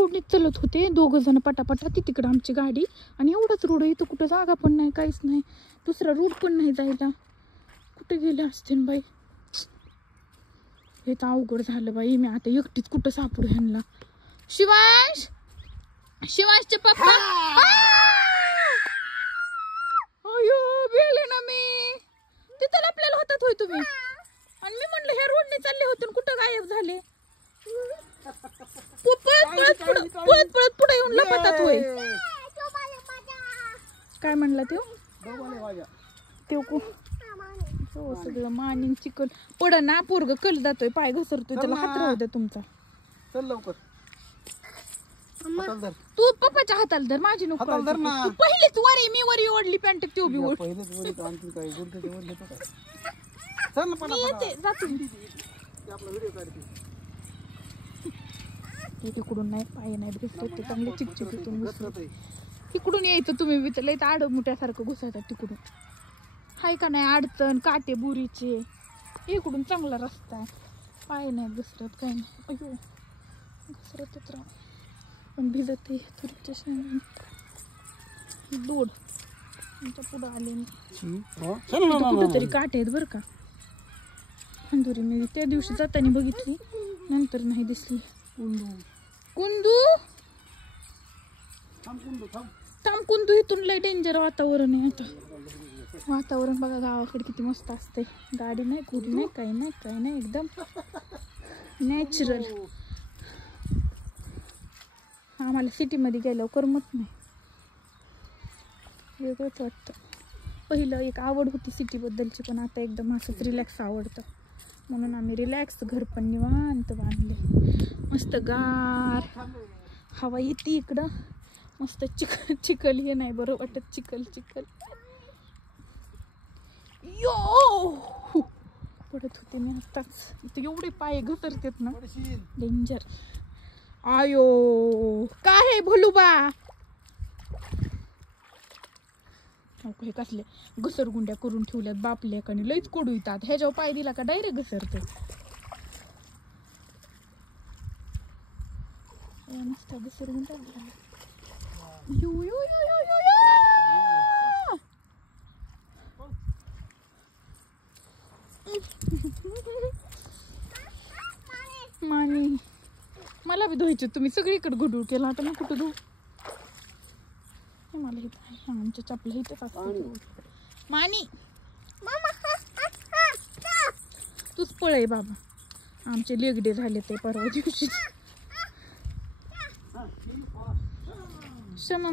रोडने चलत होते 2 जण पटापटा. ती तिकडं आमची गाडी आणि एवढाच रोड आहे. इथं कुठं जागा पण नाही, काहीच नाही. दुसरा रोड पण नाही जायला. कुठे गेले असतील बाई. हे तर अवघड झालं बाई. मी आता एकटीच कुठं सापडू ह्यांना. शिवांश, शिवांशचे पप्पा. अयो गेले ना मी. तिथं आपल्याला होतात होय तुम्ही. आणि मी म्हणलं ह्या रोडने चालले होते कुठं गायब झाले. पळत पळत पुढे येऊन लपतात होय. काय म्हणला तो सगळं मानी चिकल पड ना. पोरग कल जातोय, पाय घसरतोय, त्याला हात राहू द्या तुमचा. चल लवकर. तू पप्पाच्या हाताला धर, माझी नको. तू पहिलेच वरी, मी वरी ओढली पॅन्ट ती उभी ओढ. मी येते जातो. तिकडून नाही, पाय नाही घुसत ते चांगले चिकचिकीतून घुसत. तिकडून यायचं तुम्ही विचारलं तर आड मुठ्यासारखं घुसायचं तिकडून. हाय का नाही अडचण काटे बुरीचे. इकडून चांगला रस्ता आहे, पाय नाही घसरत काही नाही. अयो घसरतच राह पण भिजत तुरीच्या शेंगा दोड आमच्या पुढं आले. कुठंतरी काटे आहेत बरं का. अंधुरी मी त्या दिवशी जाताना बघितली, नंतर नाही दिसली. कुंदू थांब कुंदू. इथून लय डेंजर वातावरण आहे आता. वातावरण बघा गावाकडे किती मस्त असते. गाडी नाही, कुठे नाही, काही नाही, काही नाही, एकदम नॅचरल. आम्हाला सिटीमध्ये गेल्यावर करमत नाही, वेगळंच वाटतं. पहिलं एक आवड होती सिटीबद्दलची, पण आता एकदम असंच रिलॅक्स आवडतं. म्हणून आम्ही रिलॅक्स घर पण निवांत बांधले. मस्त गार हवा येते इकडं. मस्त चिकल चिकल हे नाही बरं वाटत. चिकल चिकल यो पडत होते मी आताच. इथं एवढे पाय घसरतात ना, डेंजर. आयो काय आहे भोलूबा. हे कसले घसरगुंड्या करून ठेवल्यात बापल्याक आणि लईच कोडू येतात. ह्याच्यावर पाय दिला का डायरेक्ट घसरते. मस्त घसरगुंड्या. You you you you you you. मानी मला बी धुवायचे. तुम्ही सगळीकडे गुडूळ केला आता मी कुठं धुऊ. मला इथं आहे, आमच्या चपला इथंच असतात. मानी तूच पळय बाबा. आमचे लेगडे झाले ते परवा दिवशी. शना